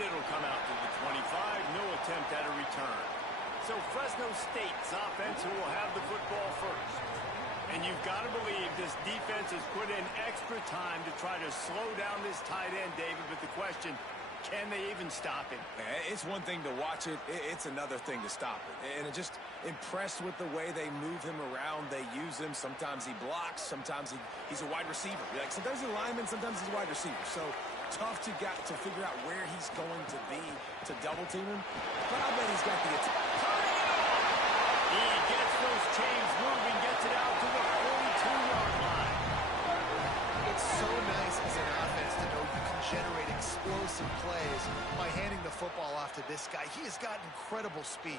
it'll come out to the 25. No attempt at a return. So Fresno State's offense who will have the football first. And you've got to believe this defense has put in extra time to try to slow down this tight end, David. But the question, can they even stop him? It's one thing to watch it. It's another thing to stop it. And I'm just impressed with the way they move him around. They use him. Sometimes he blocks. Sometimes he's a wide receiver. Like sometimes he's a lineman. Sometimes he's a wide receiver. So tough to figure out where he's going to be to double team him. But I bet he's got the attack. He gets those chains moving, gets it out to the 42-yard line. It's so nice as an offense to know you can generate explosive plays by handing the football off to this guy. He has got incredible speed.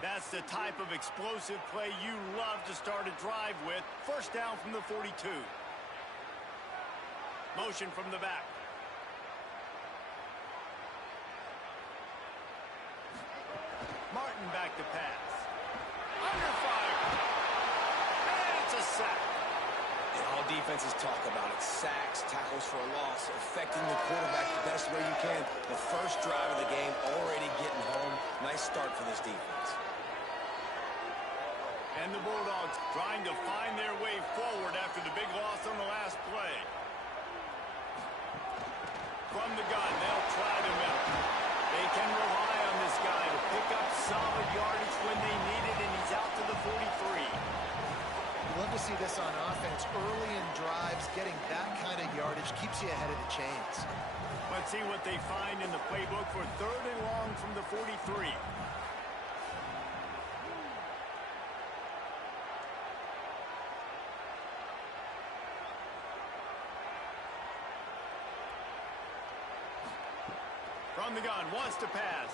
That's the type of explosive play you love to start a drive with. First down from the 42. Motion from the back. Martin back to pass. Under fire. And it's a sack. And all defenses talk about it. Sacks, tackles for a loss, affecting the quarterback the best way you can. The first drive of the game already getting home. Nice start for this defense. And the Bulldogs trying to find their way forward after the big loss on the last play. From the gun, they'll try to middle. They can rely on this guy to pick up solid yardage when they need it, and he's out to the 43. You love to see this on offense. Early in drives, getting that kind of yardage keeps you ahead of the chains. Let's see what they find in the playbook for 3rd and long from the 43. From the gun, wants to pass.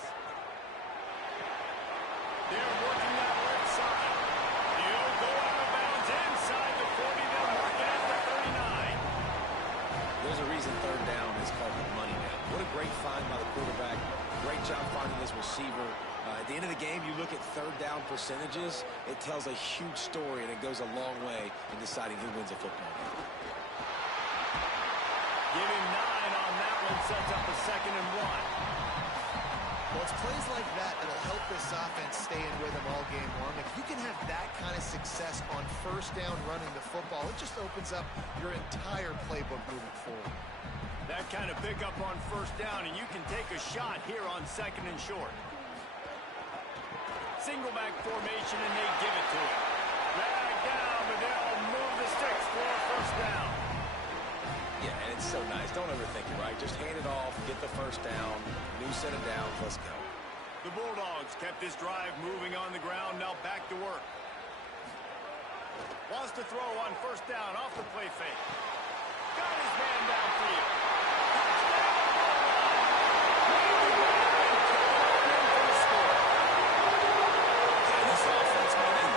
They're working that left side. He'll go out of bounds inside the 40. They'll mark it at the 39. There's a reason 3rd down is called the money down. What a great find by the quarterback. Great job finding this receiver. At the end of the game, you look at 3rd down percentages. It tells a huge story, and it goes a long way in deciding who wins a football game. Give him 9 on that one. Sets up a 2nd and 1. Well, it's plays like that that'll help this offense stay in rhythm all game long. If you can have that kind of success on 1st down running the football, it just opens up your entire playbook moving forward. That kind of pickup on 1st down, and you can take a shot here on 2nd and short. Single back formation, and they give it to him. Drag down, but they'll move the sticks for a 1st down. Yeah, and it's so nice. Don't overthink it, right? Just hand it off, get the 1st down, new set of downs, let's go. The Bulldogs kept this drive moving on the ground, now back to work. Wants to throw on 1st down off the play fake. Got his man downfield. Yeah, this offense, man,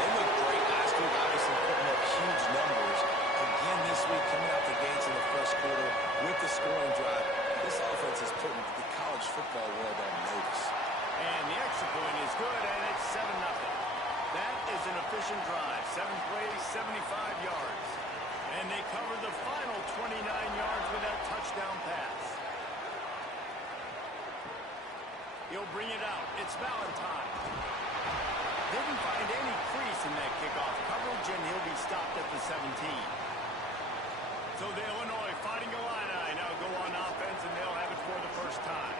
they look great last week, obviously putting up huge numbers. Again this week, coming out the gates in the 1st quarter with the scoring drive. This offense is putting the college football world on notice. And the extra point is good, and it's 7-0. That is an efficient drive. 7 plays, 75 yards. And they cover the final 29 yards with that touchdown pass. He'll bring it out. It's Valentine. Didn't find any crease in that kickoff coverage, and he'll be stopped at the 17. So the Illinois Fighting Illini now go on offense, and they'll have it for the 1st time.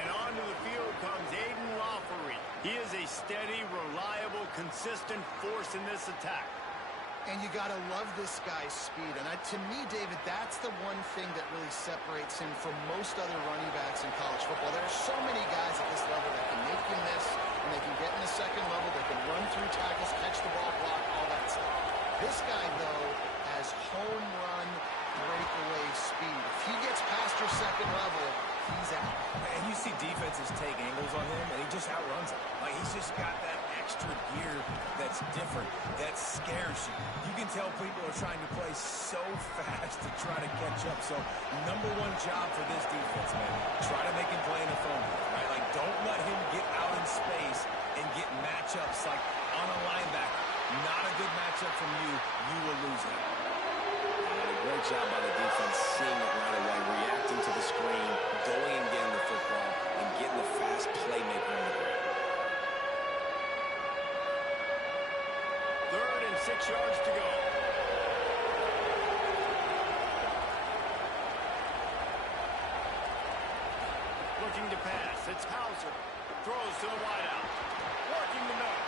And onto the field comes Aiden Laffery. He is a steady, reliable, consistent force in this attack. And you got to love this guy's speed. And to me, David, that's the one thing that really separates him from most other running backs in college football. There are so many guys at this level that can make you miss, and they can get in the 2nd level, they can run through tackles, catch the ball, block, all that stuff. This guy, though, has home run breakaway speed. If he gets past your 2nd level, he's out. And you see defenses take angles on him, and he just outruns them. Like, he's just got that extra gear that's different, that scares you. You can tell people are trying to play so fast to try to catch up. So, #1 job for this defense, man. Try to make him play in the phone booth, right? Like, don't let him get out in space and get matchups like on a linebacker. Not a good 6 yards to go. Looking to pass. It's Hauser. Throws to the wideout. Working the middle.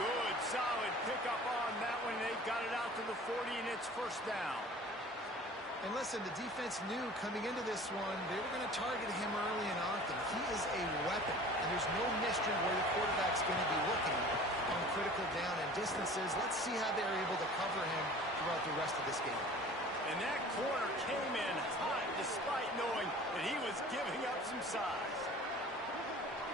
Good, solid pickup on that one. They've got it out to the 40, and it's first down. And listen, the defense knew coming into this one, they were going to target him early and often. He is a weapon, and there's no mystery where the quarterback's going to be looking on critical down and distances. Let's see how they're able to cover him throughout the rest of this game. And that corner came in hot despite knowing that he was giving up some size.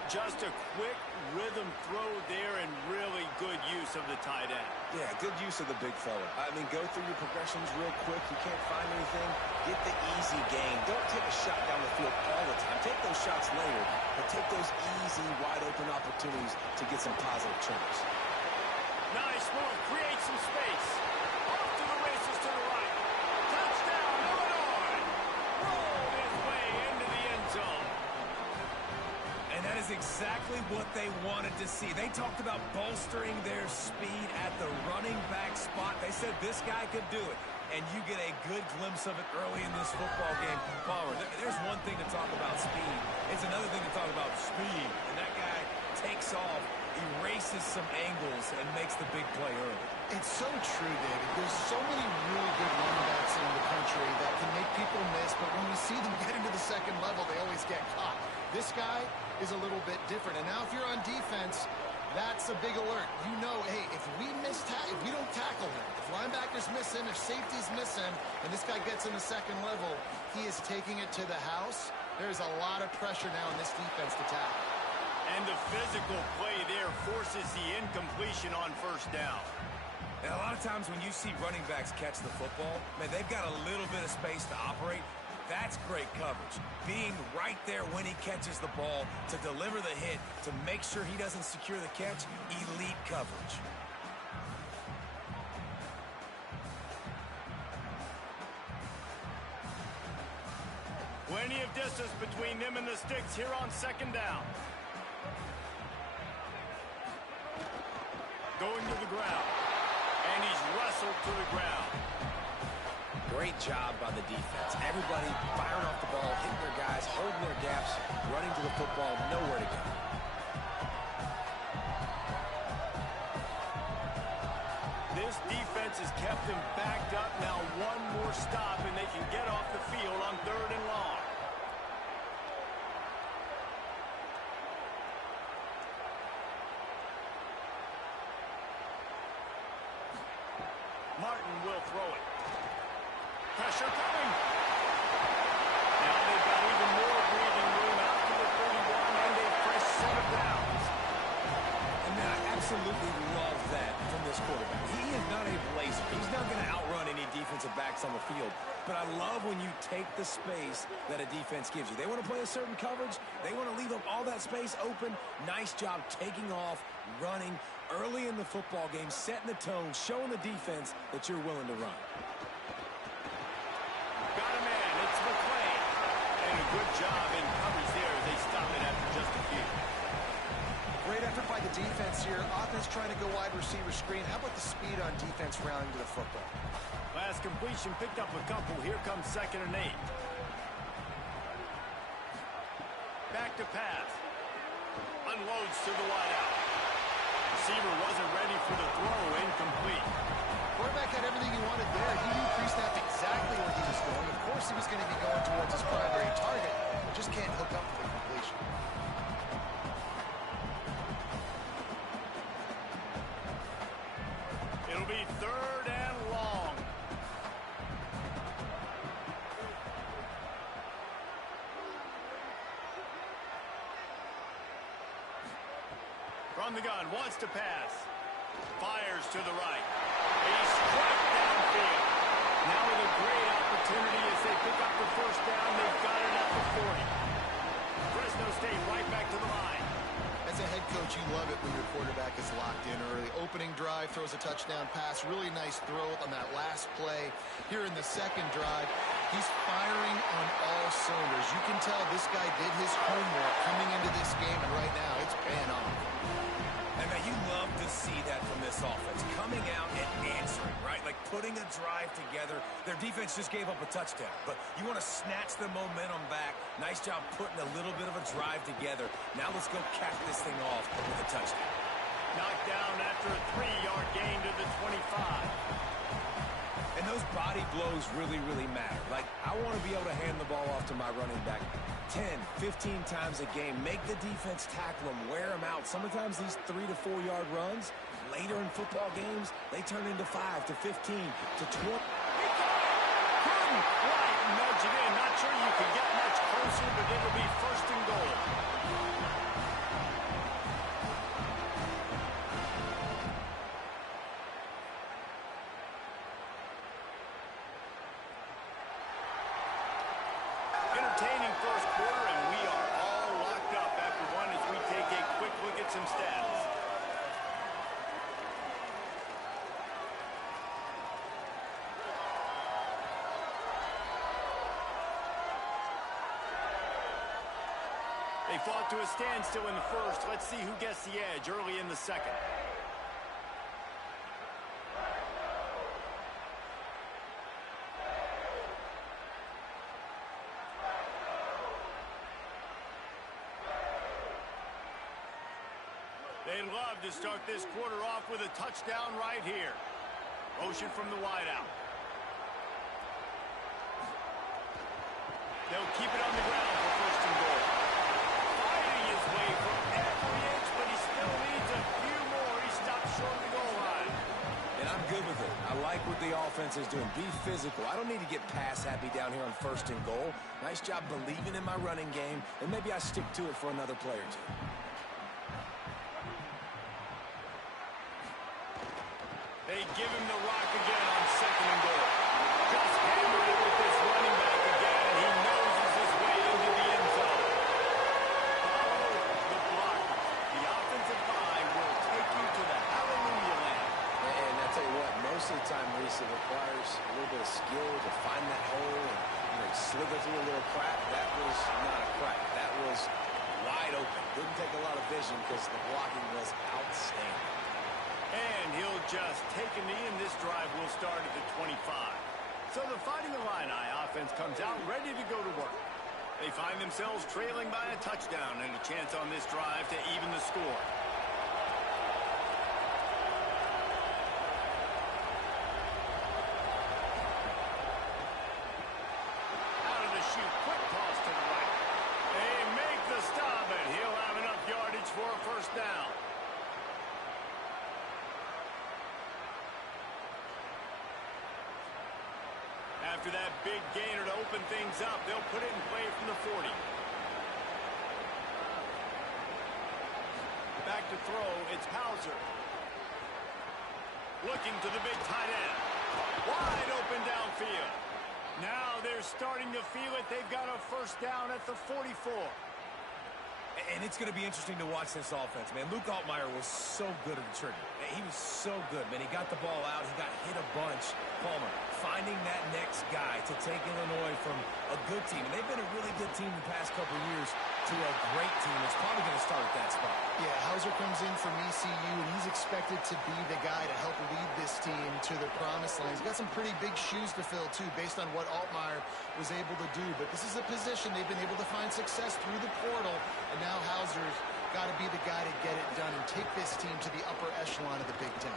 Just a quick rhythm throw there and really good use of the tight end. Yeah, good use of the big fella. I mean, go through your progressions real quick. You can't find anything. Get the easy gain. Don't take a shot down the field all the time. Take those shots later, but take those easy, wide-open opportunities to get some positive turns. Nice move. Create some space. Off to the races to the right. Touchdown, Illinois. Rolled his way into the end zone. And that is exactly what they wanted to see. They talked about bolstering their speed at the running back spot. They said this guy could do it. And you get a good glimpse of it early in this football game. Palmer, there's one thing to talk about speed. It's another thing to talk about speed. And that guy takes off, erases some angles, and makes the big play early. It's so true, David. There's so many really good running backs in the country that can make people miss, but when we see them get into the second level, they always get caught. This guy is a little bit different. And now if you're on defense, that's a big alert. You know, hey, if we don't tackle him, if linebackers miss him, if safeties miss him, and this guy gets in the second level, he is taking it to the house. There's a lot of pressure now in this defense to tackle. And the physical play there forces the incompletion on first down. And a lot of times when you see running backs catch the football, man, they've got a little bit of space to operate. That's great coverage. Being right there when he catches the ball to deliver the hit, to make sure he doesn't secure the catch, elite coverage. Plenty of distance between them and the sticks here on second down. Going to the ground. And he's wrestled to the ground. Great job by the defense. Everybody firing off the ball, hitting their guys, holding their gaps, running to the football, nowhere to go. This defense has kept them backed up. Now one more stop and they can get off the field on 3rd and long. Martin will throw it. Pressure coming. Now they've got even more breathing room out to the 31 and a fresh set of downs. And man, I absolutely love that from this quarterback. He is not a blazer. He's not going to outrun any defensive backs on the field. But I love when you take the space that a defense gives you. They want to play a certain coverage. They want to leave up all that space open. Nice job taking off, running early in the football game, setting the tone, showing the defense that you're willing to run. Got a man. It's McClain. And a good job in coverage there as they stop it after just a few. Great effort by the defense here. Offense trying to go wide receiver screen. How about the speed on defense rounding to the football? Last completion picked up a couple. Here comes 2nd and 8. Back to pass. Unloads to the wideout. Receiver wasn't ready for the throw. Incomplete. Quarterback had everything he wanted there. He knew pre-snap exactly where he was going. Of course he was going to be going towards his primary target, but just can't hook up for the completion. It'll be 3rd and long. From the gun, wants to pass. Fires to the right. He struck downfield. Now with a great opportunity as they pick up the first down. They've got it at the 40. Fresno State right back to the line. As a head coach, you love it when your quarterback is locked in early. Opening drive, throws a touchdown pass. Really nice throw on that last play. Here in the second drive, he's firing on all cylinders. You can tell this guy did his homework coming into this game, and right now it's paying off. And man, you love to see that from this offense. Coming out and answering. putting a drive together. Their defense just gave up a touchdown, but you want to snatch the momentum back. Nice job putting a little bit of a drive together. Now let's go cap this thing off with a touchdown. Knocked down after a 3-yard gain to the 25. And those body blows really, really matter. Like, I want to be able to hand the ball off to my running back 10, 15 times a game. Make the defense tackle them, wear them out. Sometimes these 3 to 4 yard runs, later in football games, they turn into 5 to 15 to 20. Couldn't quite nudge it in. Not sure you could get much closer, but it'll be first and goal. Entertaining first quarter, and we are all locked up after one as we take a quick look at some stats. They fought to a standstill in the first. Let's see who gets the edge early in the second. They'd love to start this quarter off with a touchdown right here. Motion from the wideout. They'll keep it on the ground for first and goal. Fighting his way from every inch, but he still needs a few more. He stops short of the goal line. And I'm good with it. I like what the offense is doing. Be physical. I don't need to get pass happy down here on first and goal. Nice job believing in my running game, and maybe I stick to it for another play or two. They give him the rock again on second and goal. Just hammer it with this running back again, and he noses his way into the end zone. Follow the block. The offensive line will take you to the hallelujah land. And I tell you what, most of the time, Reese, it requires a little bit of skill to find that hole and slither through a little crack. That was not a crack. That was wide open. Didn't take a lot of vision because the blocking was outstanding. And he'll just take a knee, and this drive will start at the 25. So the Fighting Illini offense comes out ready to go to work. They find themselves trailing by a touchdown and a chance on this drive to even the score. Out of the chute, quick toss to the right. They make the stop, and he'll have enough yardage for a first down. After that big gainer to open things up, they'll put it in play from the 40. Back to throw, it's Hauser. Looking to the big tight end. Wide open downfield. Now they're starting to feel it. They've got a first down at the 44. And it's going to be interesting to watch this offense, man. Luke Altmaier was so good at the trigger. He was so good, man. He got the ball out. He got hit a bunch. Palmer finding that next guy to take Illinois from a good team. And they've been a really good team the past couple of years to a great team. It's probably going to start at that spot. Yeah, Hauser comes in from ECU, and he's expected to be the guy to help lead this team to the promised land. He's got some pretty big shoes to fill, too, based on what Altmaier was able to do. But this is a position they've been able to find success through the portal, and now Hauser's got to be the guy to get it done and take this team to the upper echelon of the Big Ten.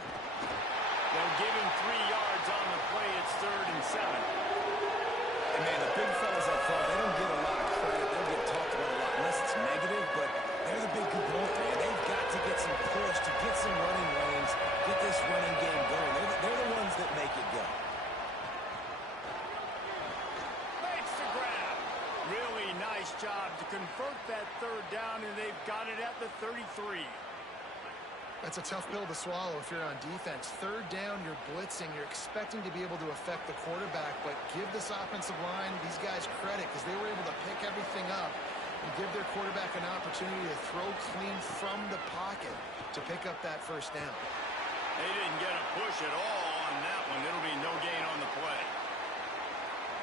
They'll give him 3 yards on the play. It's 3rd and 7. And, man, the big fellas up front, they don't get a lot of credit. They don't get talked about a lot unless it's negative, but they're the big component, man. They've got to get some push, to get some running lanes, get this running game going. They're the ones that make it go. Makes the grab. Really nice job to convert that 3rd down, and they've got it at the 33. That's a tough pill to swallow if you're on defense. 3rd down, you're blitzing. You're expecting to be able to affect the quarterback, but give this offensive line, these guys, credit because they were able to pick everything up and give their quarterback an opportunity to throw clean from the pocket to pick up that first down. They didn't get a push at all on that one. It'll be no gain on the play.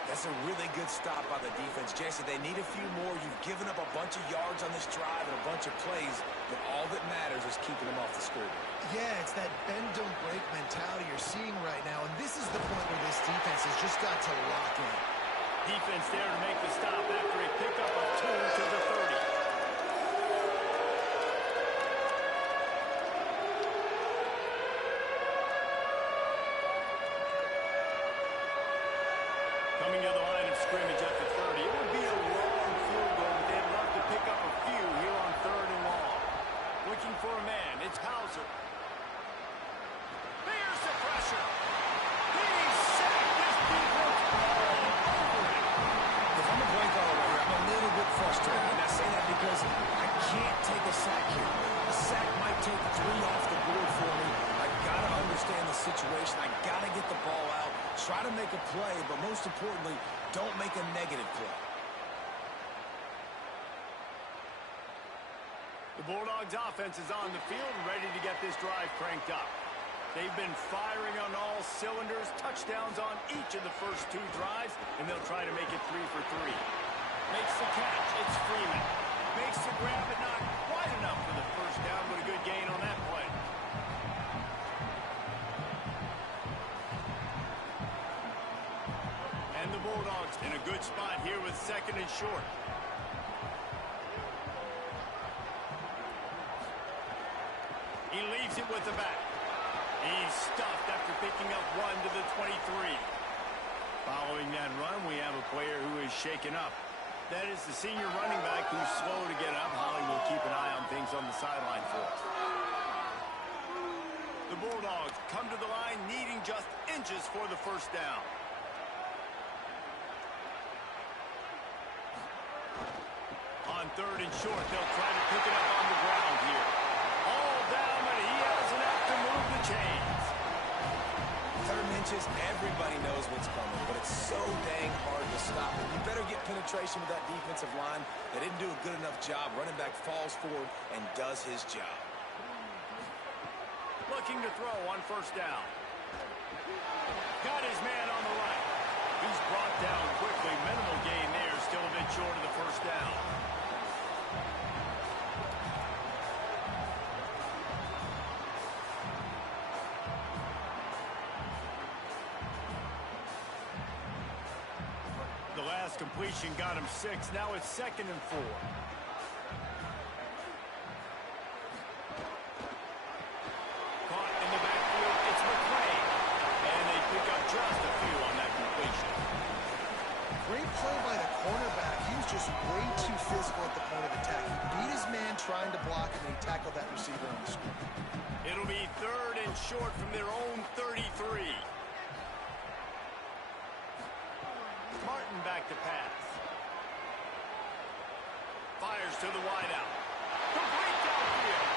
That's a really good stop by the defense. Jesse, they need a few more. You've given up a bunch of yards on this drive and a bunch of plays, but all that matters just keeping them off the scoreboard. Yeah, it's that bend, don't break mentality you're seeing right now, and this is the point where this defense has just got to lock in. Defense there to make the stop after a pickup of 2 to the 30. Coming to the line of scrimmage at the 30. It would be a long field goal, but they'd love to pick up a few here on 3rd and long. Looking for a man. It's Hauser. Here's the pressure. He's sacked. This defense all over him. If I'm a play caller right here, I'm a little bit frustrated. And I say that because I can't take a sack here. A sack might take 3 off the board for me. I got to understand the situation. I got to get the ball out. Try to make a play, but most importantly, don't make a negative play. The Bulldogs offense is on the field, ready to get this drive cranked up. They've been firing on all cylinders, touchdowns on each of the first 2 drives, and they'll try to make it 3 for 3. Makes the catch, it's Freeman. Makes the grab, but not quite enough for the first down, but a good gain on that play. And the Bulldogs in a good spot here with 2nd and short. He leaves it with the back. He's stuffed after picking up 1 to the 23. Following that run, we have a player who is shaken up. That is the senior running back who's slow to get up. Holly will keep an eye on things on the sideline for us. The Bulldogs come to the line needing just inches for the first down. On 3rd and short, they'll try to pick it up on the ground here. All down, but he has enough to move the chains. 3rd and inches, everybody knows what's coming, but it's so dang hard to stop it. You better get penetration with that defensive line. They didn't do a good enough job. Running back falls forward and does his job. Looking to throw on 1st down. Got his man on the right. He's brought down quickly. Minimal gain there. Still a bit short of the 1st down. The last completion got him 6. Now it's 2nd and 4. Caught in the backfield. It's McCray. And they pick up just a few on that completion. Great play by the cornerback. He was just way too physical at the point of attack. He beat his man trying to block him, and he tackled that receiver on the screen. It'll be 3rd and short from their own 33. Martin back to pass. Fires to the wideout. Complete downfield.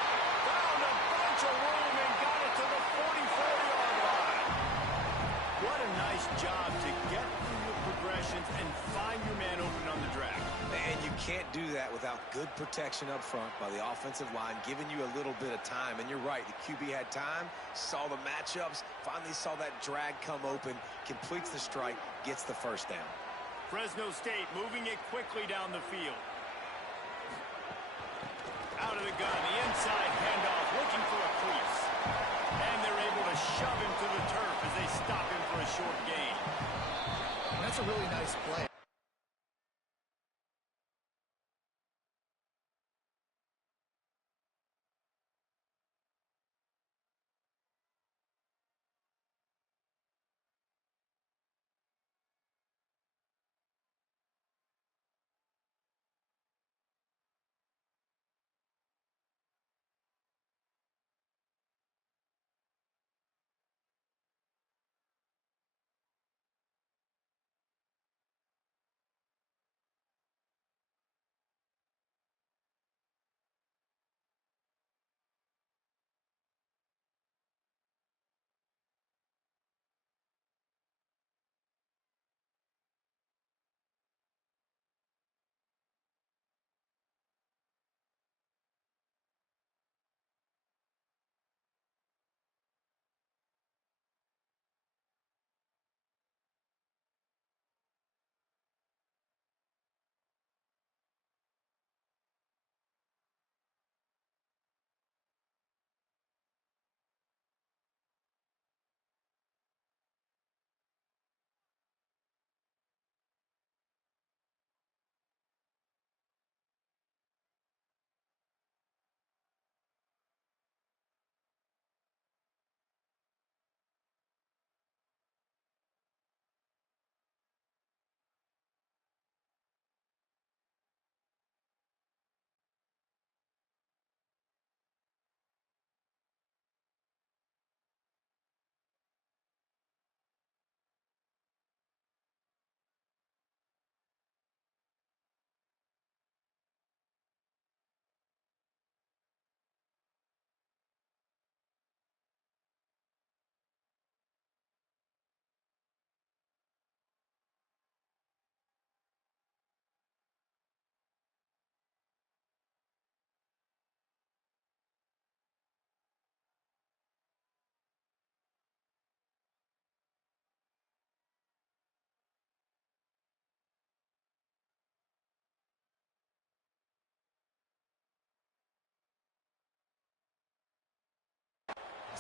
Found a bunch of room and got it to the 44-yard line. What a nice job to get through your progressions and find your man open on the track. And you can't do that without good protection up front by the offensive line, giving you a little bit of time. And you're right, the QB had time, saw the matchups, finally saw that drag come open, completes the strike, gets the 1st down. Fresno State moving it quickly down the field. Out of the gun, the inside handoff, looking for a crease. And they're able to shove him to the turf as they stop him for a short gain. And that's a really nice play.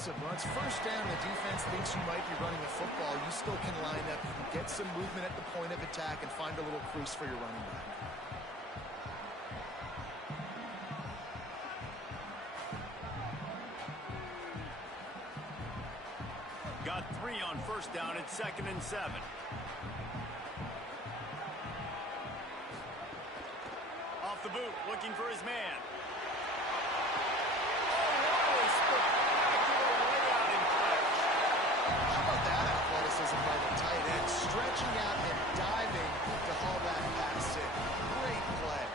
So once first down, the defense thinks you might be running a football. You still can line up. You can get some movement at the point of attack and find a little crease for your running back. Got 3 on first down at 2nd and 7. Off the boot, looking for his man. How about that athleticism by the tight end, stretching out and diving to haul that pass in. Great play.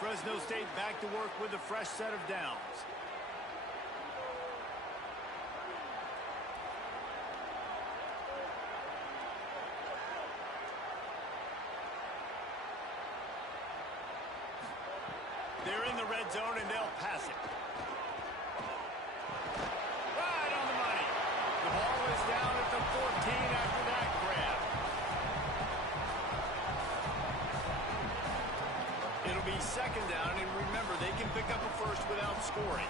Fresno State back to work with a fresh set of downs. They're in the red zone, and they'll pass it. Right on the money. The ball is down at the 14 after that grab. It'll be 2nd down, and remember, they can pick up a first without scoring.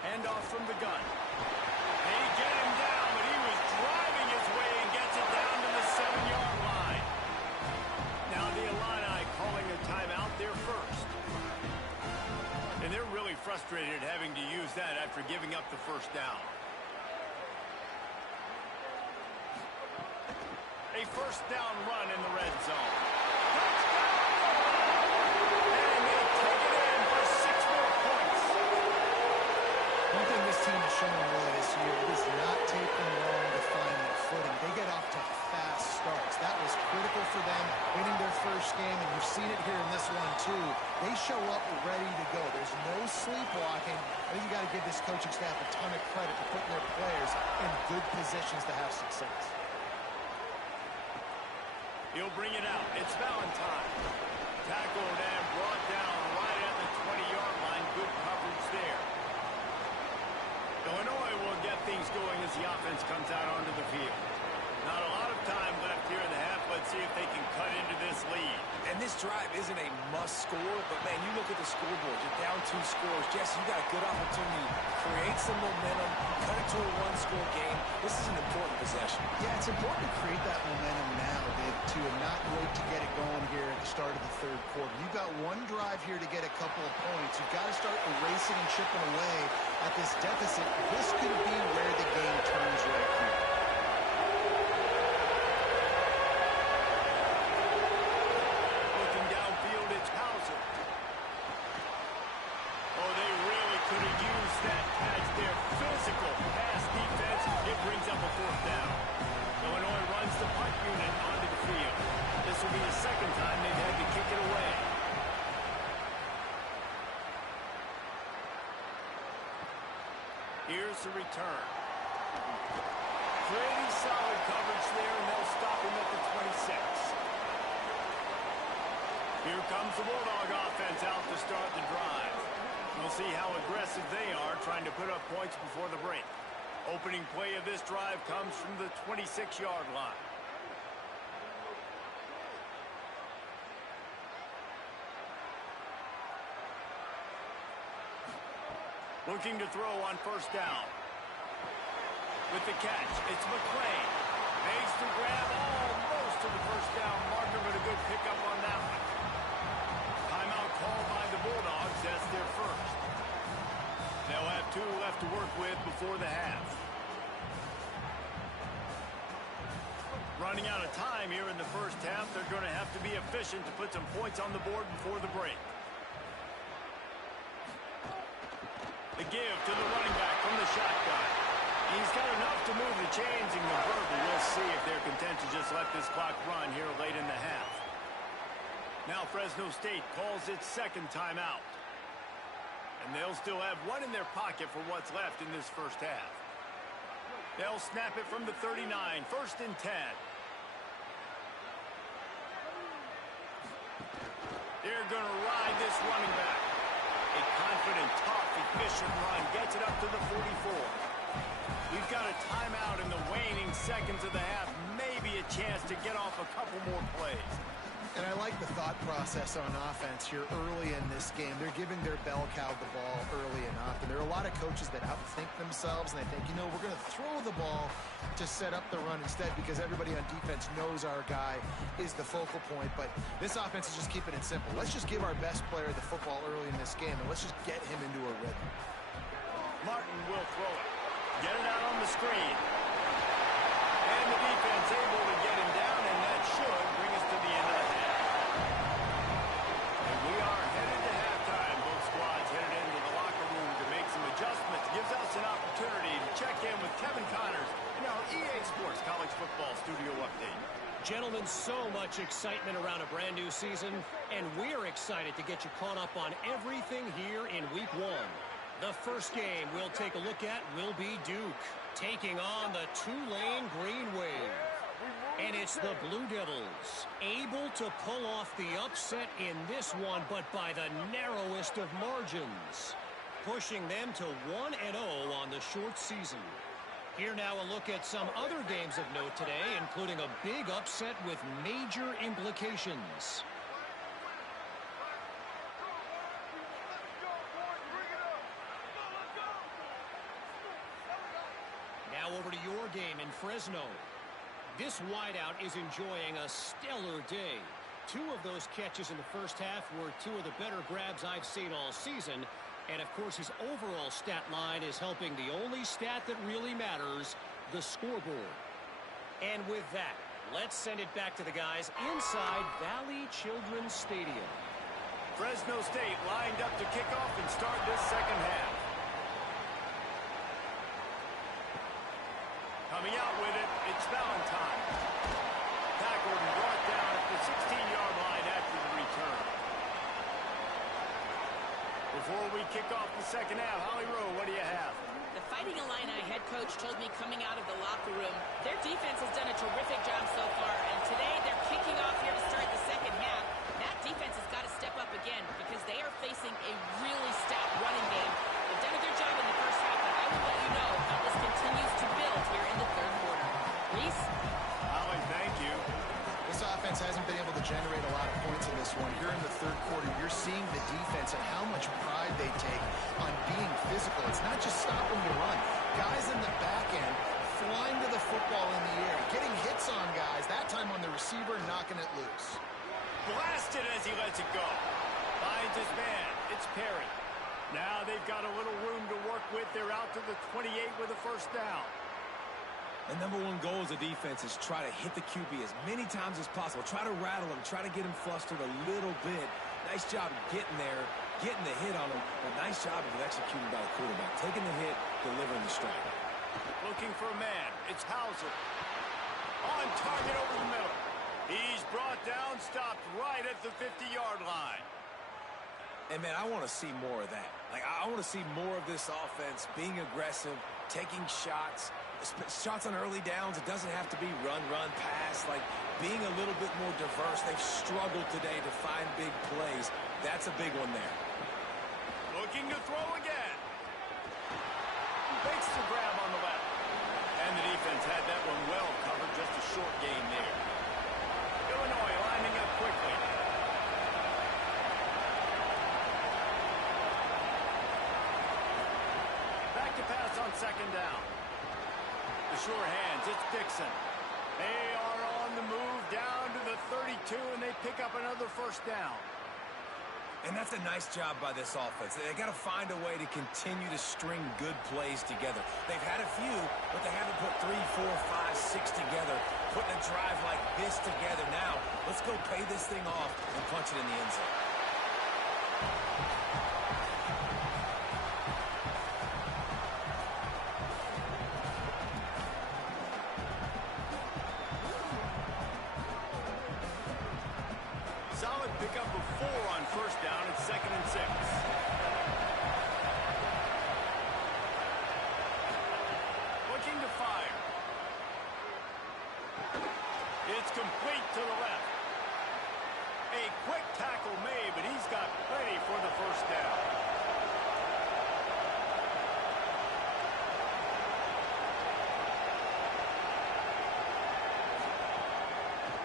Handoff from the gun. They get him down, but he was driving his way and gets it down to the 7-yard line. Now the Illini calling a timeout there first. And they're really frustrated having to use that after giving up the first down. A first down run in the red zone. And they take it in for 6 more points. One thing this team has shown really this year, it does not take them long to find their footing. They get off to fast starts. That was critical for them winning their first game, and you've seen it here in this one too. They show up ready to go. There's no sleepwalking. I think you got to give this coaching staff a ton of credit for putting their players in good positions to have success. He'll bring it out. It's Valentine. Tackled and brought down right at the 20-yard line. Good coverage there. Illinois will get things going as the offense comes out onto the field. Not a lot of time left here in the half. Let's see if they can cut into this lead. And this drive isn't a must score, but man, you look at the scoreboard, you're down 2 scores. Jesse, you got a good opportunity to create some momentum, cut it to a 1-score game. This is an important possession. Yeah, it's important to create that momentum now, Dave, too, and not wait to get it going here at the start of the 3rd quarter. You've got one drive here to get a couple of points. You've got to start erasing and chipping away at this deficit. This could be where the game turns right here. Here's the return. Pretty solid coverage there, and they'll stop him at the 26. Here comes the Bulldog offense out to start the drive. We'll see how aggressive they are trying to put up points before the break. Opening play of this drive comes from the 26-yard line. Looking to throw on first down. With the catch, it's McClain. Makes the grab almost to the first down marker, but a good pickup on that one. Timeout called by the Bulldogs. That's their first. They'll have 2 left to work with before the half. Running out of time here in the first half. They're going to have to be efficient to put some points on the board before the break. The give to the running back from the shotgun. He's got enough to move the chains and convert, but we'll see if they're content to just let this clock run here late in the half. Now Fresno State calls its 2nd timeout. And they'll still have 1 in their pocket for what's left in this first half. They'll snap it from the 39, 1st and 10. They're going to ride this running back. A confident, tough, efficient run gets it up to the 44. We've got a timeout in the waning seconds of the half. Maybe a chance to get off a couple more plays. And I like the thought process on offense here early in this game. They're giving their bell cow the ball early enough. And there are a lot of coaches that outthink themselves, and they think, you know, we're going to throw the ball to set up the run instead because everybody on defense knows our guy is the focal point. But this offense is just keeping it simple. Let's just give our best player the football early in this game, and let's just get him into a rhythm. Martin will throw it. Get it out on the screen. And the defense able to get him down, and that should bring us to the end of the half. And we are headed to halftime. Both squads headed into the locker room to make some adjustments. Gives us an opportunity to check in with Kevin Connors in our EA Sports College Football Studio Update. Gentlemen, so much excitement around a brand new season, and we're excited to get you caught up on everything here in Week 1. The first game we'll take a look at will be Duke, taking on the Tulane Green Wave. And it's the Blue Devils, able to pull off the upset in this one, but by the narrowest of margins, pushing them to 1-0 on the short season. Here now a look at some other games of note today, including a big upset with major implications. Now over to your game in Fresno. This wideout is enjoying a stellar day. 2 of those catches in the first half were 2 of the better grabs I've seen all season. And, of course, his overall stat line is helping the only stat that really matters, the scoreboard. And with that, let's send it back to the guys inside Valley Children's Stadium. Fresno State lined up to kick off and start this second half. Coming out with it, it's Valentine. Tackled and brought down at the 16-yard line after the return. Before we kick off the second half, Holly Rowe, what do you have? The Fighting Illini head coach told me coming out of the locker room, their defense has done a terrific job so far, and today they're kicking off here to start the second half. That defense has got to step up again because they are facing a really stout running game. They've done a good job in the first half, but I will let you know how this continues to build here in the third quarter. Reese? Holly, thank you. This offense hasn't been able to generate a lot of points in this one. Here in the third quarter, you're seeing the defense and how much pride they take on being physical. It's not just stopping the run. Guys in the back end flying to the football in the air, getting hits on guys, that time on the receiver, knocking it loose. Blasted as he lets it go. Finds his man. It's Perry. Now they've got a little room to work with. They're out to the 28 with a first down. The number one goal as a defense is try to hit the QB as many times as possible. Try to rattle him. Try to get him flustered a little bit. Nice job getting there, getting the hit on him. But nice job of executing by the quarterback. Taking the hit, delivering the strike. Looking for a man. It's Hauser. On target over the middle. He's brought down, stopped right at the 50-yard line. And, man, I want to see more of that. Like, I want to see more of this offense being aggressive, taking shots. Shots on early downs. It doesn't have to be run, pass. Like, being a little bit more diverse. They've struggled today to find big plays. That's a big one there. Looking to throw again. Makes the grab on the left. And the defense had that one well covered. Just a short gain there. Illinois lining up quickly. Back to pass on second down. The sure hands, it's Dixon. They are on the move down to the 32, and they pick up another first down. And that's a nice job by this offense. They got to find a way to continue to string good plays together. They've had a few, but they haven't put 3, 4, 5, 6 together. Putting a drive like this together. Now, let's go pay this thing off and punch it in the end zone. Solid pickup of 4 on first down at 2nd and 6. Looking to fire. It's complete to the left. A quick tackle made, but he's got plenty for the first down.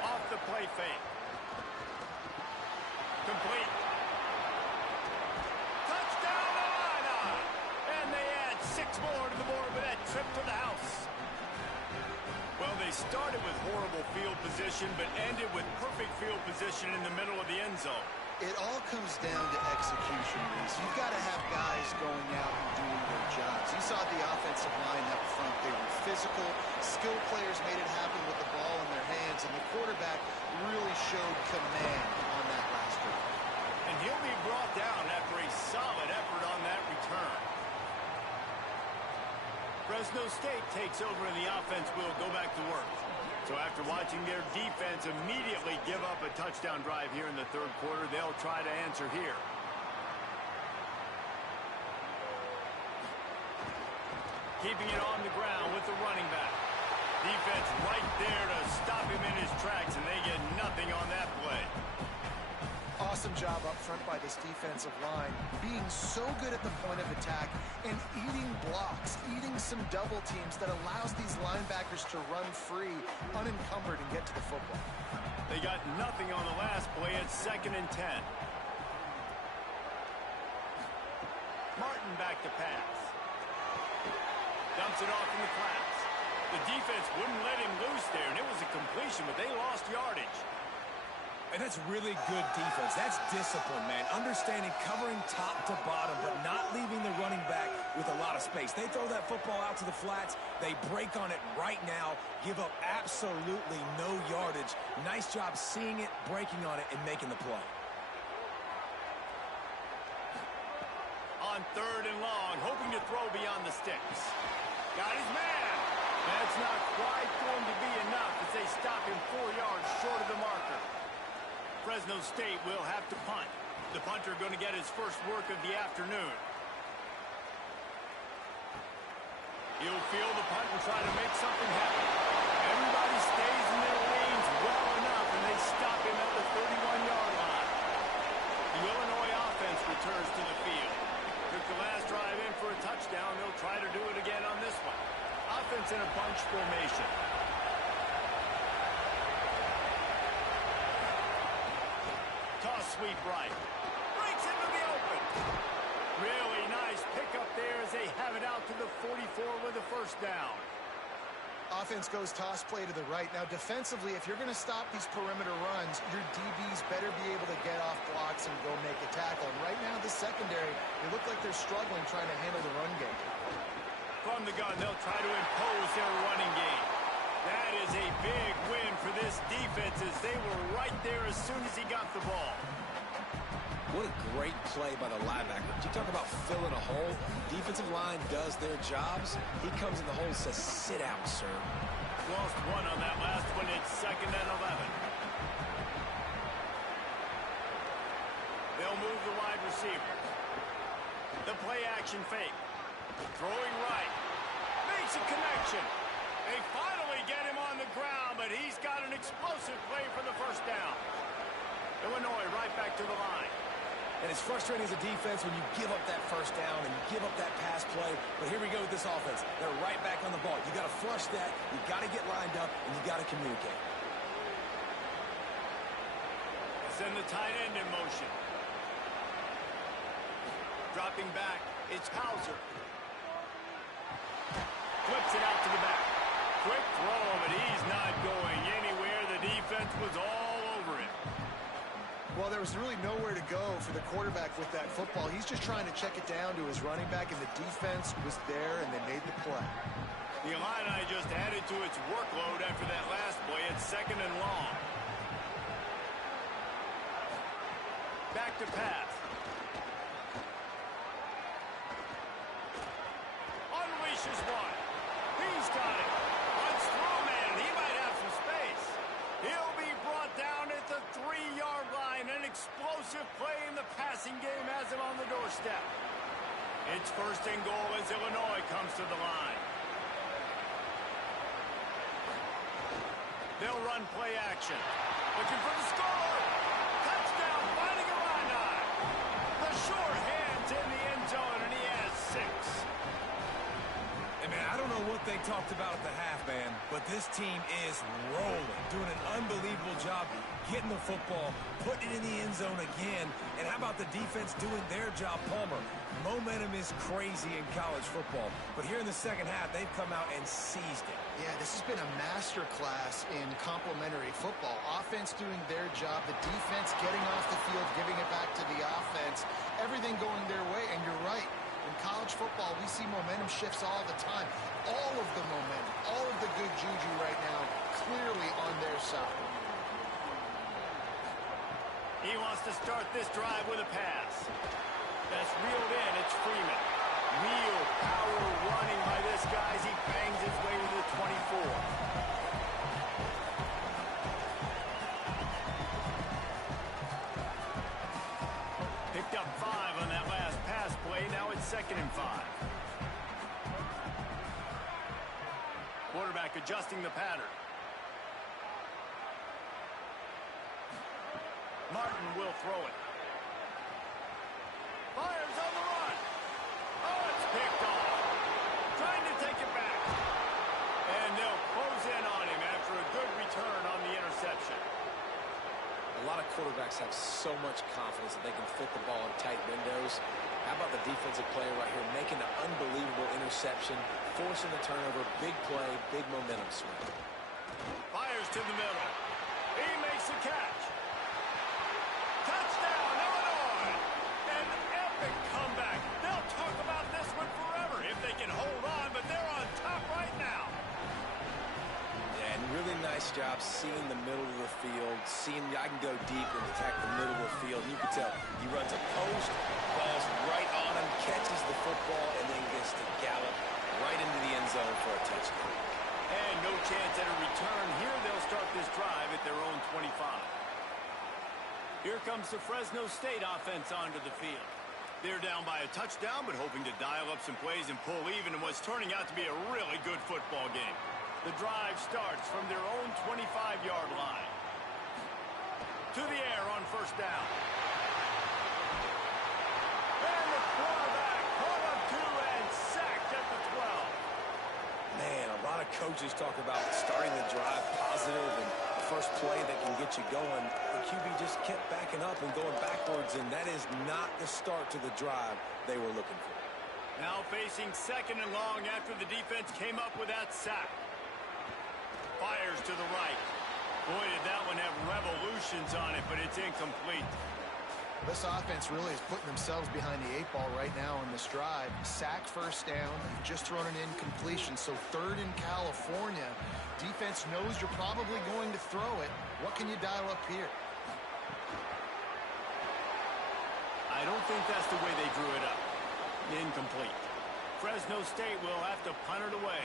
Off the play fake. Lots more to the board with that trip to the house. Well, they started with horrible field position, but ended with perfect field position in the middle of the end zone. It all comes down to execution, Reese. You've got to have guys going out and doing their jobs. You saw the offensive line up front. They were physical. Skilled players made it happen with the ball in their hands, and the quarterback really showed command on that last drive. And he'll be brought down after a solid effort on that return. Fresno State takes over, and the offense will go back to work. So after watching their defense immediately give up a touchdown drive here in the third quarter, they'll try to answer here. Keeping it on the ground with the running back. Defense right there to stop him in his tracks, and they get nothing on that play. Awesome job up front by this defensive line, being so good at the point of attack and eating blocks, eating some double teams that allows these linebackers to run free, unencumbered, and get to the football. They got nothing on the last play. It's 2nd and 10. Martin back to pass. Dumps it off in the flats. The defense wouldn't let him loose there, and it was a completion, but they lost yardage. And that's really good defense. That's discipline, man. Understanding covering top to bottom, but not leaving the running back with a lot of space. They throw that football out to the flats. They break on it right now, give up absolutely no yardage. Nice job seeing it, breaking on it, and making the play. On 3rd and long, hoping to throw beyond the sticks. Got his man. That's not quite going to be enough as they stop him 4 yards short of the marker. Fresno State will have to punt. The punter going to get his first work of the afternoon. He'll field the punt and try to make something happen. Everybody stays in their lanes well enough, and they stop him at the 31-yard line. The Illinois offense returns to the field. Took the last drive in for a touchdown. They'll try to do it again on this one. Offense in a bunch formation. Toss sweep right. Breaks into the open. Really nice pickup there as they have it out to the 44 with a first down. Offense goes toss play to the right. Now, defensively, if you're going to stop these perimeter runs, your DBs better be able to get off blocks and go make a tackle. And right now, the secondary, they look like they're struggling trying to handle the run game. From the gun, they'll try to impose their running game. That is a big win for this defense as they were right there as soon as he got the ball. What a great play by the linebacker. You talk about filling a hole. Defensive line does their jobs. He comes in the hole and says, sit down, sir. Lost one on that last one. It's 2nd and 11. They'll move the wide receiver. The play action fake. Throwing right. Makes a connection. They finally get him on the ground, but he's got an explosive play for the first down. Illinois right back to the line. And it's frustrating as a defense when you give up that first down and you give up that pass play. But here we go with this offense. They're right back on the ball. You got to flush that. You got to get lined up, and you got to communicate. Send the tight end in motion. Dropping back, it's Hauser. Flips it out to the back. Quick throw, but he's not going anywhere. The defense was all over it. Well, there was really nowhere to go for the quarterback with that football. He's just trying to check it down to his running back, and the defense was there, and they made the play. The Illini just added to its workload after that last play. It's 2nd and long. Back to pass. Unleashes one. He's got it. Runs through a man. He might have some space. He'll be brought down at the 3-yard line. An explosive play in the passing game has him on the doorstep. It's 1st and goal as Illinois comes to the line. They'll run play action. Looking for the score. Touchdown, finding Illini. The short hands in the end zone, and he has 6. And man, I don't know what they talked about at the half, man, but this team is rolling, doing an unbelievable job getting the football, putting it in the end zone again, and how about the defense doing their job, Palmer? Momentum is crazy in college football, but here in the second half, they've come out and seized it. Yeah, this has been a master class in complementary football. Offense doing their job, the defense getting off the field, giving it back to the offense, everything going their way, and you're right. In college football, we see momentum shifts all the time. All of the momentum, all of the good juju right now, clearly on their side. He wants to start this drive with a pass. That's reeled in. It's Freeman. Real power running by this guy as he bangs his way to the 24. Picked up 5 on that last pass play. Now it's 2nd and 5. Quarterback adjusting the pattern. Martin will throw it. Fires on the run. Oh, it's picked off. Trying to take it back. And they'll close in on him after a good return on the interception. A lot of quarterbacks have so much confidence that they can fit the ball in tight windows. How about the defensive player right here making an unbelievable interception, forcing the turnover, big play, big momentum swing. Fires to the middle. He makes the catch. Touchdown, Illinois! An epic comeback. They'll talk about this one forever if they can hold on, but they're on top right now. Yeah, and really nice job seeing the middle of the field, seeing I can go deep and attack the middle of the field. You can tell he runs a post, ball's right on him, catches the football, and then gets to gallop right into the end zone for a touchdown. And no chance at a return here. They'll start this drive at their own 25. Here comes the Fresno State offense onto the field. They're down by a touchdown, but hoping to dial up some plays and pull even in what's turning out to be a really good football game. The drive starts from their own 25-yard line. To the air on 1st down. And the quarterback caught up 2 and sacked at the 12. Man, a lot of coaches talk about starting the drive positive and the first play that can get you going. The QB just kept backing up and going backwards, and that is not the start to the drive they were looking for. Now facing 2nd and long after the defense came up with that sack. Fires to the right. Boy, did that one have revolutions on it, but it's incomplete. This offense really is putting themselves behind the 8 ball right now on this drive. Sack 1st down. You've just thrown an incompletion. So 3rd in California. Defense knows you're probably going to throw it. What can you dial up here? I don't think that's the way they drew it up. Incomplete. Fresno State will have to punt it away.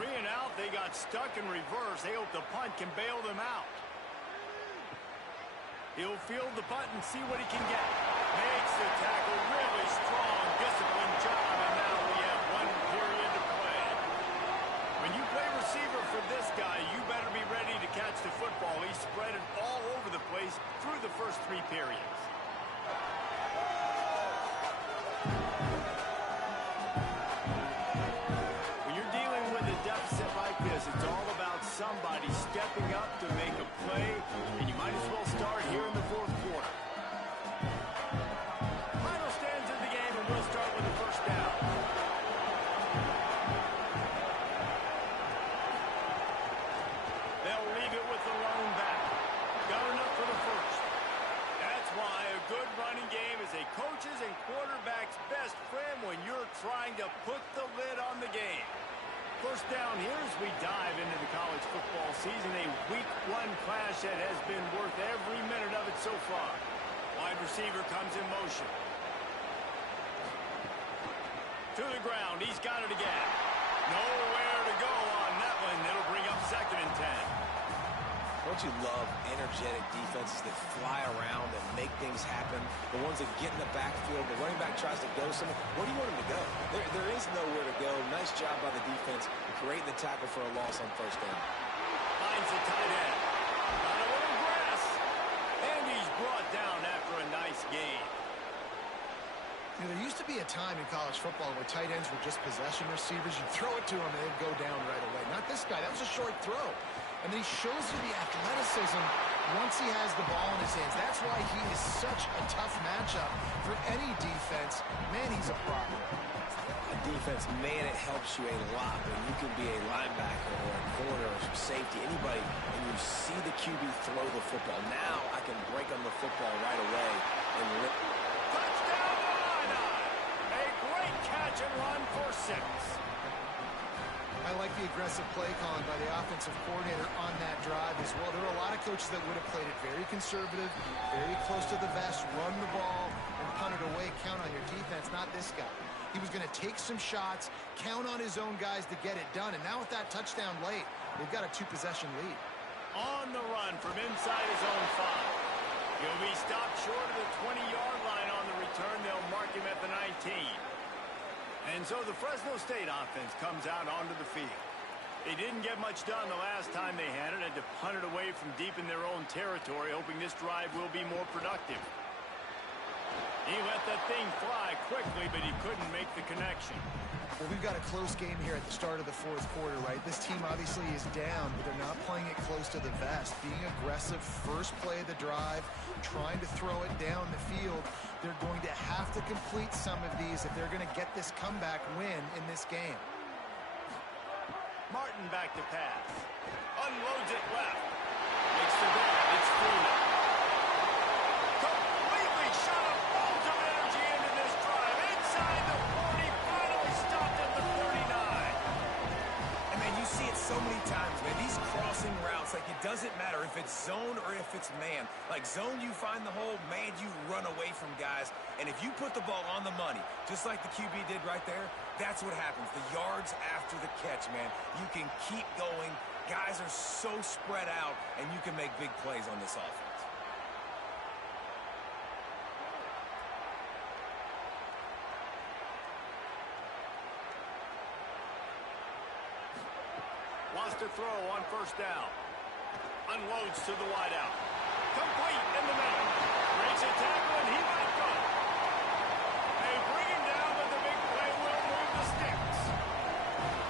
3 and out. They got stuck in reverse. They hope the punt can bail them out. He'll field the punt and see what he can get. Makes the tackle. Really strong, disciplined job, and now we have 1 period to play. When you play receiver for this guy, you better be ready to catch the football. He spread it all over the place through the first 3 periods. When you're dealing with a deficit like this, it's all about somebody stepping up to make a play, and you might as well start here in the 4th quarter. Final stands of the game, and we'll start with the 1st down. They'll leave it with the lone back. Got enough for the 1st. That's why a good running game is a coach's and quarterback's best friend when you're trying to put the lid on the game. 1st down here as we dive into the college football season. A week 1 clash that has been worth every minute of it so far. Wide receiver comes in motion. To the ground. He's got it again. Nowhere to go on that one. It'll bring up 2nd and 10. Don't you love energetic defenses that fly around and make things happen? The ones that get in the backfield, the running back tries to go somewhere. Where do you want him to go? There is nowhere to go. Nice job by the defense creating the tackle for a loss on 1st down. Finds the tight end. On a little grass. And he's brought down after a nice gain. You know, there used to be a time in college football where tight ends were just possession receivers. You'd throw it to him and they'd go down right away. Not this guy. That was a short throw. And then he shows you the athleticism once he has the ball in his hands. That's why he is such a tough matchup for any defense. Man, he's a problem. A defense, man, it helps you a lot when you can be a linebacker or a corner or safety, anybody, and you see the QB throw the football. Now I can break on the football right away and rip. Touchdown, Illini! A great catch and run for 6. I like the aggressive play calling by the offensive coordinator on that drive as well. There are a lot of coaches that would have played it very conservative, very close to the vest, run the ball, and punt it away. Count on your defense, not this guy. He was going to take some shots, count on his own guys to get it done. And now with that touchdown late, they've got a 2-possession lead. On the run from inside his own 5. He'll be stopped short of the 20-yard line on the return. They'll mark him at the 19. And so the Fresno State offense comes out onto the field. They didn't get much done the last time they had it. Had to punt it away from deep in their own territory, hoping this drive will be more productive. He let that thing fly quickly, but he couldn't make the connection. Well, we've got a close game here at the start of the 4th quarter, right? This team obviously is down, but they're not playing it close to the vest. Being aggressive, first play of the drive, trying to throw it down the field. They're going to have to complete some of these if they're going to get this comeback win in this game. Martin back to pass. Unloads it left. Makes the ball. It's Fresno. Completely shot a bolt of energy into this drive. Inside the 40, finally stopped at the 39. And man, you see it so many times, man. These crossing routes, like it doesn't matter if it's zone or if it's man. Like zone, you find the hole. Man, you run away from guys. And if you put the ball on the money, just like the QB did right there, that's what happens. The yards after the catch, man. You can keep going. Guys are so spread out, and you can make big plays on this offense. Wants to throw on first down. Unloads to the wideout. Complete in the middle. Breaks a tackle, and he might go. They bring him down, but the big play will move the sticks.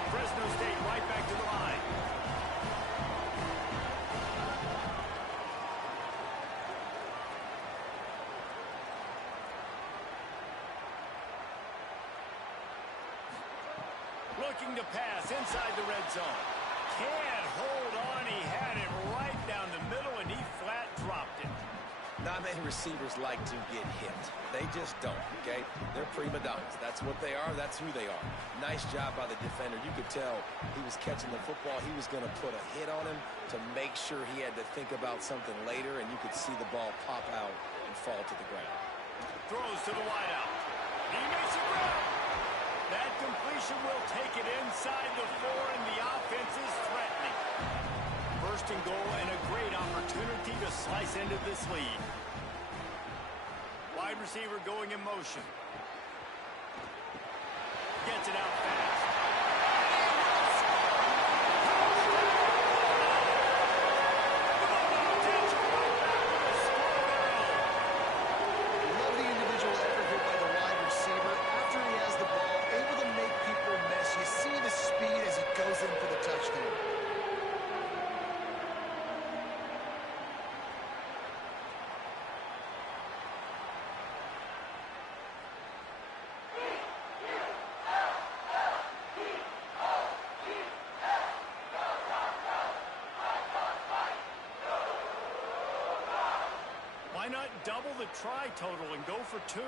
Fresno State right back to the line. Looking to pass inside the red zone. Can't hold on. He had it right down the middle, and he flat dropped it. Not many receivers like to get hit. They just don't, okay? They're prima donnas. That's what they are. That's who they are. Nice job by the defender. You could tell he was catching the football. He was going to put a hit on him to make sure he had to think about something later, and you could see the ball pop out and fall to the ground. Throws to the wideout. He makes it ground. That completion will take it inside the 4, and the offense is threatening. First and goal, and a great opportunity to slice into this lead. Wide receiver going in motion. Gets it out fast. Love the individual effort here by the wide receiver. After he has the ball, able to make people miss. You see the speed as he goes in for the touchdown. Why not double the try total and go for 2?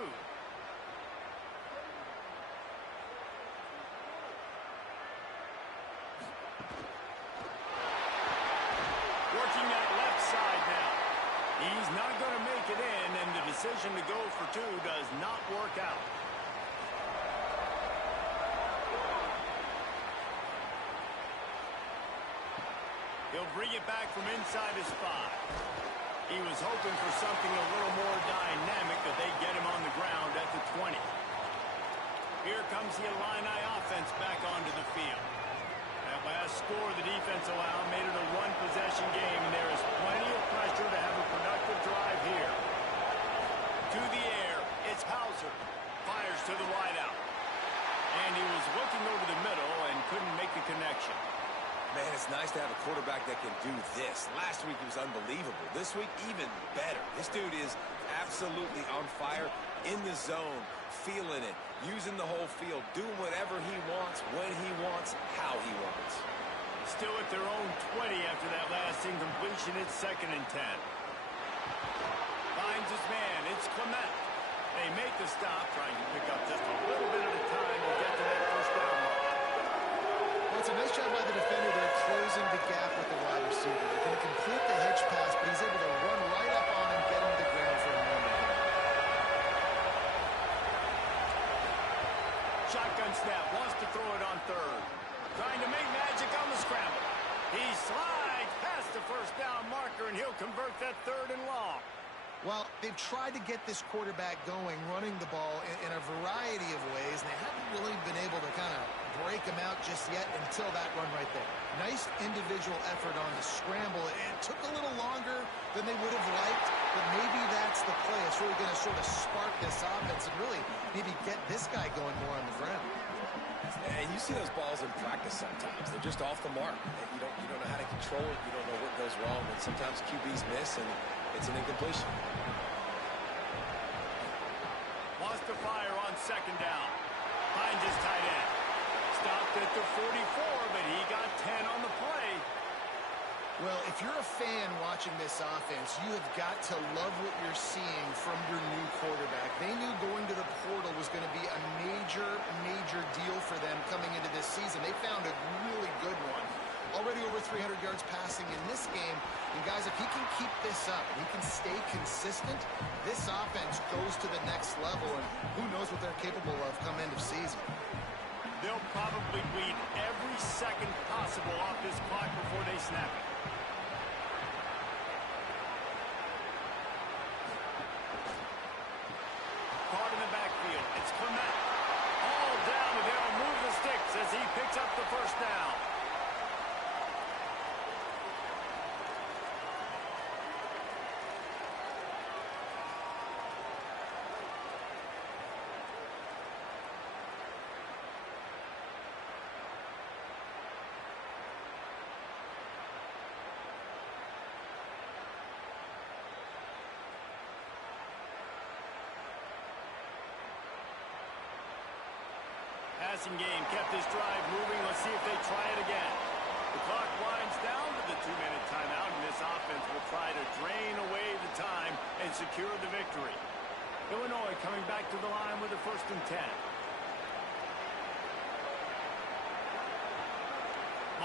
Working that left side now. He's not going to make it in, and the decision to go for 2 does not work out. He'll bring it back from inside his 5. He was hoping for something a little more dynamic, but they get him on the ground at the 20. Here comes the Illini offense back onto the field. That last score the defense allowed made it a 1-possession game, and there is plenty of pressure to have a productive drive here. To the air, it's Hauser. Fires to the wideout. And he was looking over the middle and couldn't make the connection. Man, it's nice to have a quarterback that can do this. Last week he was unbelievable. This week, even better. This dude is absolutely on fire, in the zone, feeling it, using the whole field, doing whatever he wants, when he wants, how he wants. Still at their own 20 after that last incompletion. It's 2nd and 10. Finds his man. It's Clement. They make the stop, trying to pick up just a little bit at a time to get to that first down mark. Well, it's a nice job by the defender there, closing the gap with the wide receiver. They're going to complete the hitch pass, but he's able to run right up on him, get him to the ground for a moment. Shotgun snap, wants to throw it on 3rd. Trying to make magic on the scramble. He slides past the first down marker, and he'll convert that 3rd and long. Well, they've tried to get this quarterback going, running the ball in a variety of ways, and they haven't really been able to kind of break him out just yet until that run right there. Nice individual effort on the scramble. It took a little longer than they would have liked, but maybe that's the play. It's really going to sort of spark this offense and really maybe get this guy going more on the ground. And you see those balls in practice sometimes. They're just off the mark. You don't know how to control it. You don't know what goes wrong. And sometimes QBs miss, and it's an incompletion. Wants to fire on 2nd down. Finds his tight end. Stopped at the 44, but he got 10 on the play. Well, if you're a fan watching this offense, you have got to love what you're seeing from your new quarterback. They knew going to the portal was going to be a major, major deal for them coming into this season. They found a really good one. Already over 300 yards passing in this game. And guys, if he can keep this up, he can stay consistent, this offense goes to the next level, and who knows what they're capable of come end of season. They'll probably bleed every second possible off this clock before they snap it. Caught in the backfield. It's Clement. All down, and they'll move the sticks as he picks up the first down. Passing game kept his drive moving. Let's see if they try it again. The clock winds down to the 2-minute timeout, and this offense will try to drain away the time and secure the victory. Illinois coming back to the line with a 1st and 10.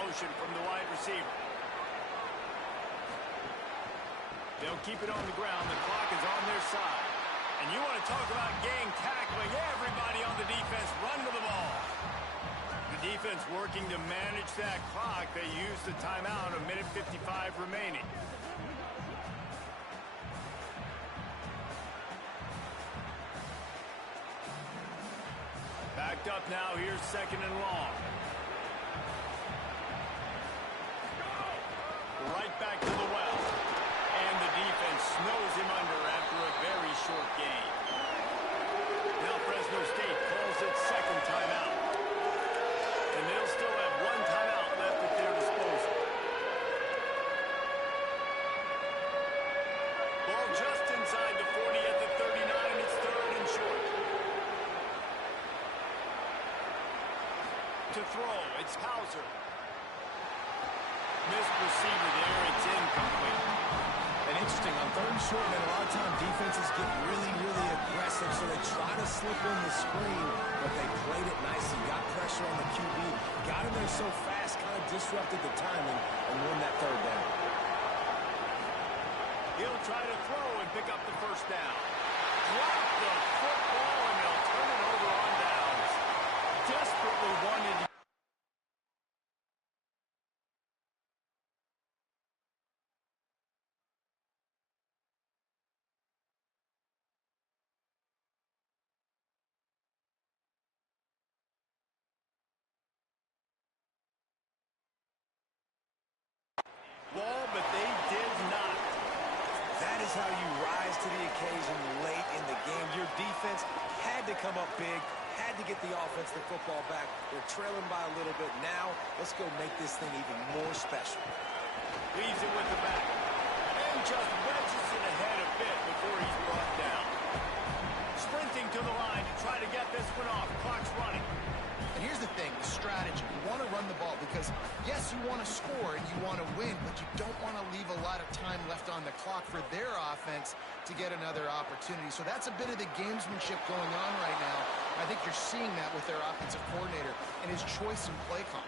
Motion from the wide receiver. They'll keep it on the ground. The clock is on their side. And you want to talk about gang tackling. Everybody on the defense run to the ball. The defense working to manage that clock. They use the timeout, 1:55 remaining. Backed up now. Here's 2nd and long. Right back to the well. And the defense snows him under after a very short game. Now Fresno State calls its 2nd timeout. And they'll still have 1 timeout left at their disposal. Ball just inside the 40 at the 39. It's 3rd and short. To throw, it's Hauser. Missed receiver there. It's incomplete. And interesting, on 3rd and short, man, a lot of time defenses get really, really aggressive, so they try to slip in the screen, but they played it nicely, got pressure on the QB, got him there so fast, kind of disrupted the timing, and won that 3rd down. He'll try to throw and pick up the first down. Drop the football, and they'll turn it over on downs. Desperately wanted to. Ball, but they did not. That is how you rise to the occasion late in the game. Your defense had to come up big, had to get the offense the football back. They're trailing by a little bit. Now, let's go make this thing even more special. Leaves it with the back. And just wedges it ahead a bit before he's brought down. Sprinting to the line to try to get this one off. Clock's running. And here's the thing, the strategy. You want to run the ball because, yes, you want to score and you want to win, but you don't want to leave a lot of time left on the clock for their offense to get another opportunity. So that's a bit of the gamesmanship going on right now. I think you're seeing that with their offensive coordinator and his choice in play call.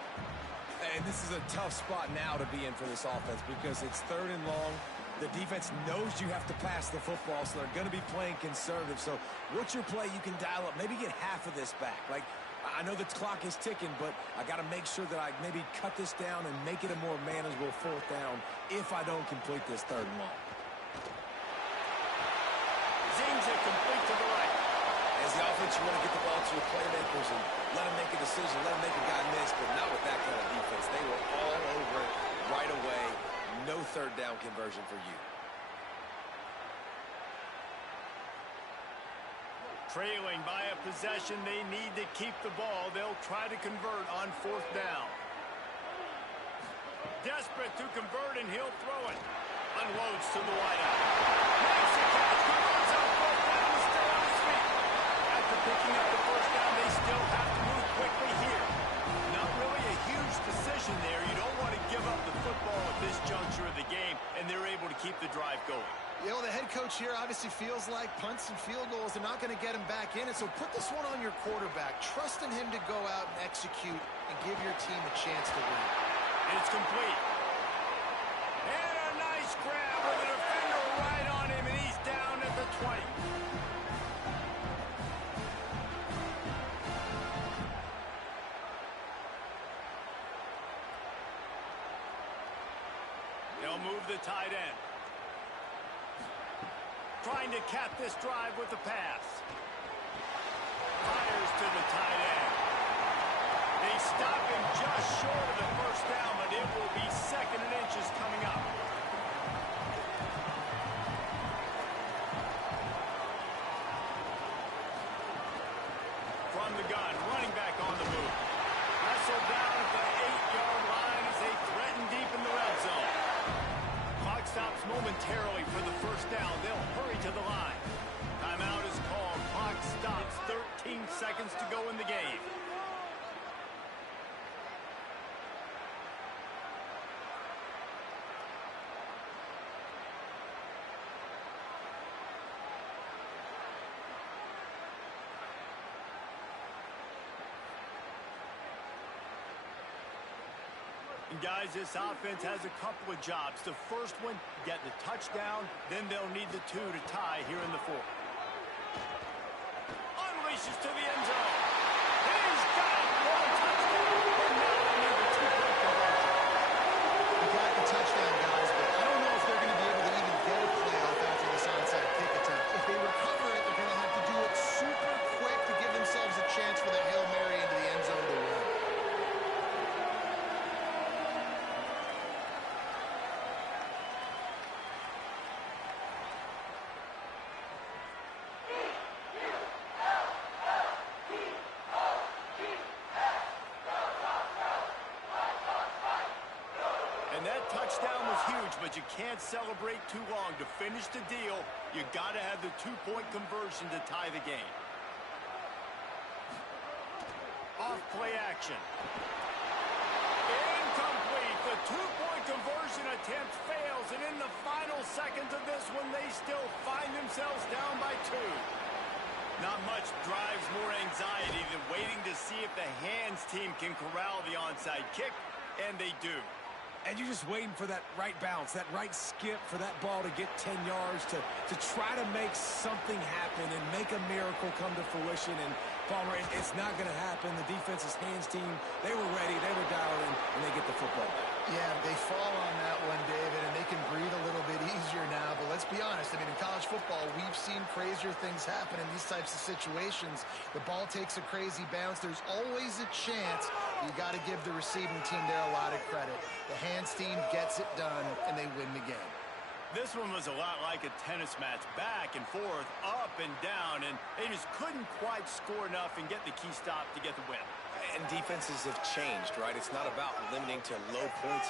And this is a tough spot now to be in for this offense because it's 3rd and long. The defense knows you have to pass the football, so they're going to be playing conservative. So what's your play you can dial up? Maybe get half of this back. Like, I know the clock is ticking, but I got to make sure that I maybe cut this down and make it a more manageable 4th down if I don't complete this 3rd and long. Zings it complete to the right. As the offense, you want to get the ball to your playmakers and let them make a decision, let them make a guy miss, but not with that kind of defense. They were all over it right away. No 3rd down conversion for you. Trailing by a possession, they need to keep the ball. They'll try to convert on 4th down. Desperate to convert, and he'll throw it. Unloads to the wideout. Makes the catch. Converts on 4th down. He's still on his feet. After picking up the 1st down, they still have to move quickly here. Not really a huge decision there. You don't want to give up the football at this juncture of the game, and they're able to keep the drive going. You know, the head coach here obviously feels like punts and field goals are not going to get him back in it, so put this one on your quarterback. Trust in him to go out and execute and give your team a chance to win. It's complete. And a nice grab with a defender right on him, and he's down at the 20. They'll move the tight end. Trying to cap this drive with the pass. Fires to the tight end. They stop him just short of the 1st down, but it will be 2nd and inches coming up. From the gun, running back on the move. Wrestled down at the 8-yard line as they threaten deep in the red zone. Clock stops momentarily for the 1st down. They'll hurry to the line. Timeout is called. Clock stops. 13 seconds to go in the game. And guys, this offense has a couple of jobs. The first one, get the touchdown. Then they'll need the 2 to tie here in the 4th. Unleashes to the end zone. He's got it for a touchdown. And now they need the 2-point conversion. You got the touchdown, guys, but I don't know if they're going to be able to even get a playoff after this onside kick attempt. If they recover it, they're going to have to do it super quick to give themselves a chance for the Hail Mary into the end zone to win. Touchdown was huge, but you can't celebrate too long. To finish the deal, you got to have the 2-point conversion to tie the game. Off play action. Incomplete. The 2-point conversion attempt fails, and in the final seconds of this one, they still find themselves down by 2. Not much drives more anxiety than waiting to see if the hands team can corral the onside kick, and they do. And you're just waiting for that right bounce, that right skip for that ball to get 10 yards to try to make something happen and make a miracle come to fruition. And Palmer, it's not going to happen. The defense's hands team, they were ready, they were dialed in, and they get the football back. Yeah, they fall on that one, David, and they can breathe a little bit easier now. But let's be honest, I mean, in college football, we've seen crazier things happen in these types of situations. The ball takes a crazy bounce. There's always a chance. You got to give the receiving team there a lot of credit. The hands team gets it done, and they win the game. This one was a lot like a tennis match, back and forth, up and down, and they just couldn't quite score enough and get the key stop to get the win. And defenses have changed, right? It's not about limiting to low points